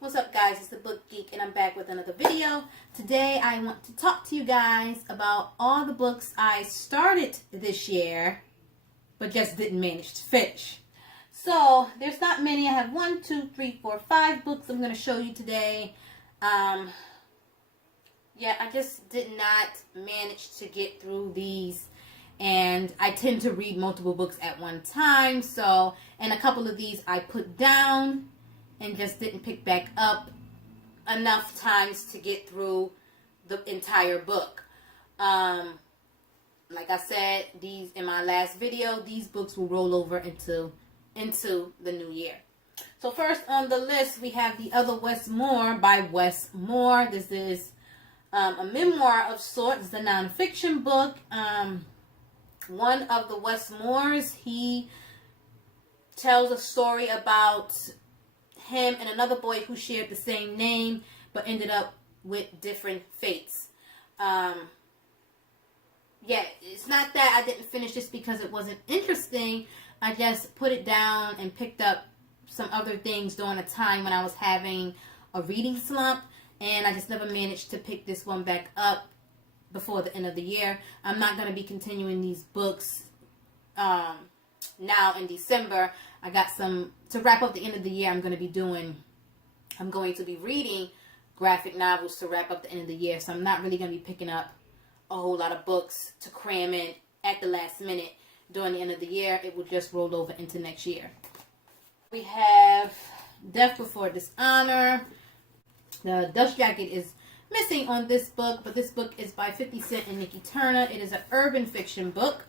What's up, guys? It's the Book Geek and I'm back with another video. Today I want to talk to you guys about all the books I started this year but just didn't manage to finish. So there's not many. I have 1, 2, 3, 4, 5 books I'm going to show you today. I just did not manage to get through these, and I tend to read multiple books at one time, and a couple of these I put down and just didn't pick back up enough times to get through the entire book. Like I said, these in my last video, these books will roll over into the new year. So first on the list, we have The Other Wes Moore by Wes Moore. This is a memoir of sorts. It's a nonfiction book. One of the Wes Moores, he tells a story about him and another boy who shared the same name but ended up with different fates. It's not that I didn't finish this because it wasn't interesting. I just put it down and picked up some other things during a time when I was having a reading slump, and I just never managed to pick this one back up before the end of the year. I'm not going to be continuing these books now in December. I got some to wrap up the end of the year. I'm going to be reading graphic novels to wrap up the end of the year. So I'm not really going to be picking up a whole lot of books to cram in at the last minute during the end of the year. It will just roll over into next year. We have Death Before Dishonor. The dust jacket is missing on this book, but this book is by 50 Cent and Nikki Turner. It is an urban fiction book,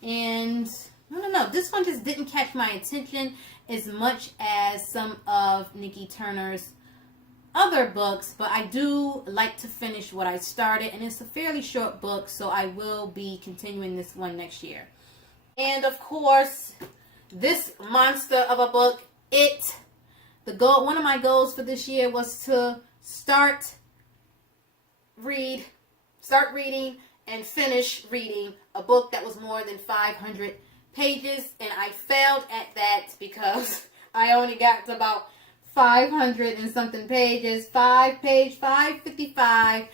and I don't know, this one just didn't catch my attention as much as some of Nikki Turner's other books, but I do like to finish what I started, and it's a fairly short book, so I will be continuing this one next year. And of course, this monster of a book, one of my goals for this year was to start reading and finish reading a book that was more than 500 pages, and I failed at that because I only got to about 500 and something pages, 555,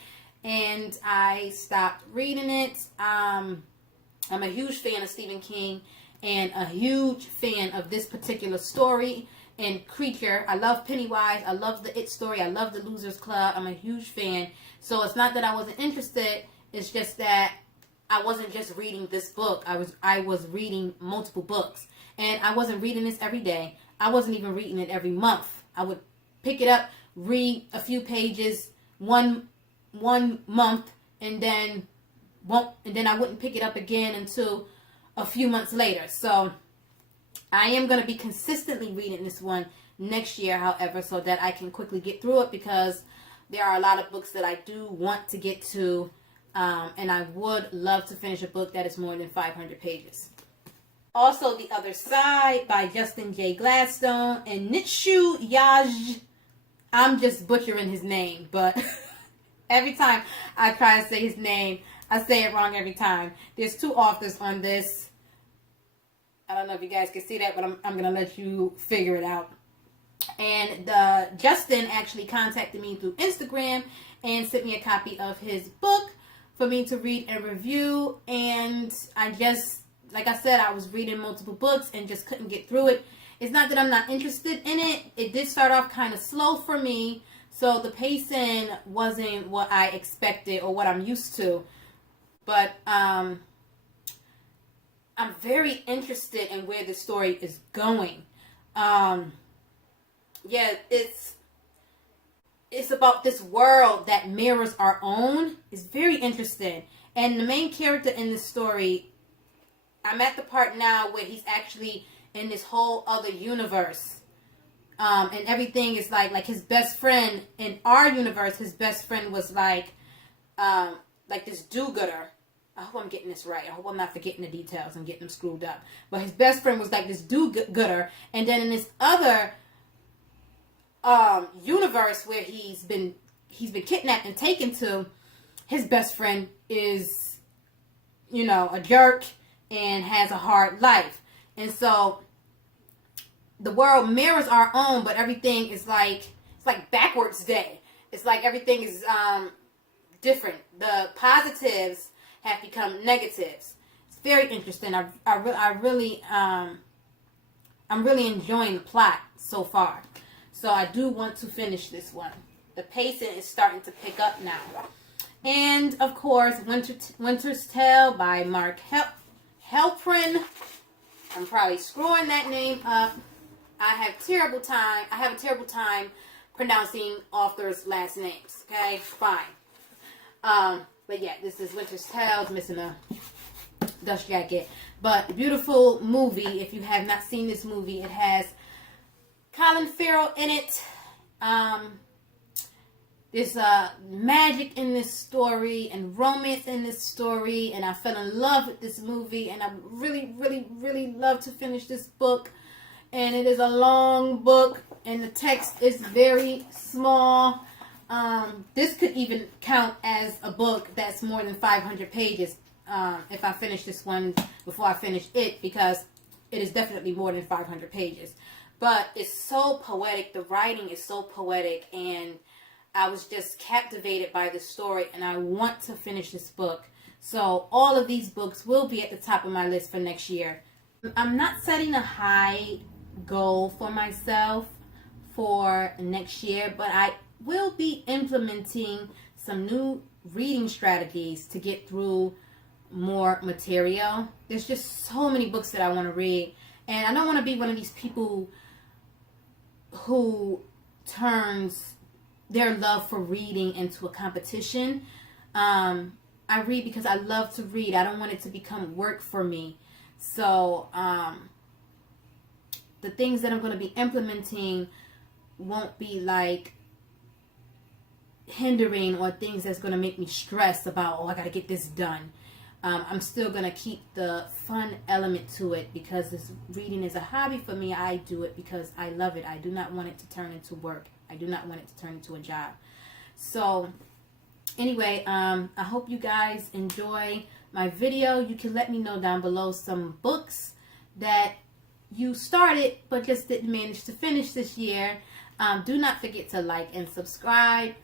and I stopped reading it. I'm a huge fan of Stephen King and a huge fan of this particular story and creature. I love Pennywise. I love the It story. I love the Losers Club. I'm a huge fan. So it's not that I wasn't interested. It's just that I wasn't just reading this book. I was reading multiple books. And I wasn't reading this every day. I wasn't even reading it every month. I would pick it up, read a few pages one month, and then I wouldn't pick it up again until a few months later. So I am going to be consistently reading this one next year, however, so that I can quickly get through it, because there are a lot of books that I do want to get to, and I would love to finish a book that is more than 500 pages. Also, The Other Side by Justin J. Gladstone and Nitshu Yaj. I'm just butchering his name, but every time I try to say his name, I say it wrong every time. There's 2 authors on this. I don't know if you guys can see that, but I'm going to let you figure it out. And Justin actually contacted me through Instagram and sent me a copy of his book for me to read and review. And like I said, I was reading multiple books and just couldn't get through it. It's not that I'm not interested in it. It did start off kind of slow for me, so the pacing wasn't what I expected or what I'm used to. But I'm very interested in where the story is going. It's about this world that mirrors our own. It's very interesting. And the main character in this story, I'm at the part now where he's actually in this whole other universe. And everything is like his best friend in our universe, his best friend was like this do-gooder. I hope I'm getting this right. I hope I'm not forgetting the details and getting them screwed up. But his best friend was like this do-gooder. And then in this other universe where he's been kidnapped and taken to, his best friend is, a jerk and has a hard life. And so the world mirrors our own, but everything is like it's like backwards day. It's like everything is different. The positives have become negatives. It's very interesting. I'm really enjoying the plot so far. So I do want to finish this one. The pacing is starting to pick up now. And of course, Winter's Tale by Mark Helprin. I'm probably screwing that name up. I have a terrible time pronouncing authors' last names. Okay, fine. But yeah, this is Winter's Tale. Missing a dust jacket, but beautiful movie. If you have not seen this movie, it has Colin Farrell in it. There's magic in this story and romance in this story, and I fell in love with this movie, and I really, really, really love to finish this book. And it is a long book, and the text is very small. This could even count as a book that's more than 500 pages if I finish this one before I finish it, because it is definitely more than 500 pages. But it's so poetic. The writing is so poetic, and I was just captivated by the story, and I want to finish this book. So all of these books will be at the top of my list for next year. I'm not setting a high goal for myself for next year, but I will be implementing some new reading strategies to get through more material. There's just so many books that I want to read, and I don't want to be one of these people who turns their love for reading into a competition. I read because I love to read. I don't want it to become work for me. So the things that I'm going to be implementing won't be like hindering or things that's going to make me stress about, oh, I got to get this done. I'm still going to keep the fun element to it, because this reading is a hobby for me. I do it because I love it. I do not want it to turn into work. I do not want it to turn into a job. So anyway, I hope you guys enjoy my video. You can let me know down below some books that you started but just didn't manage to finish this year. Do not forget to like and subscribe.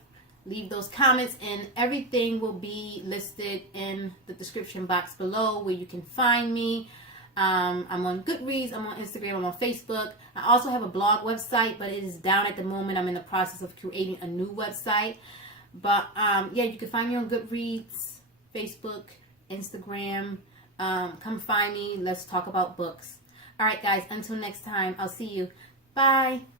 Leave those comments, and everything will be listed in the description box below where you can find me. I'm on Goodreads, I'm on Instagram, I'm on Facebook. I also have a blog website, but it is down at the moment. I'm in the process of creating a new website. But yeah, you can find me on Goodreads, Facebook, Instagram. Come find me. Let's talk about books. All right, guys, until next time, I'll see you. Bye.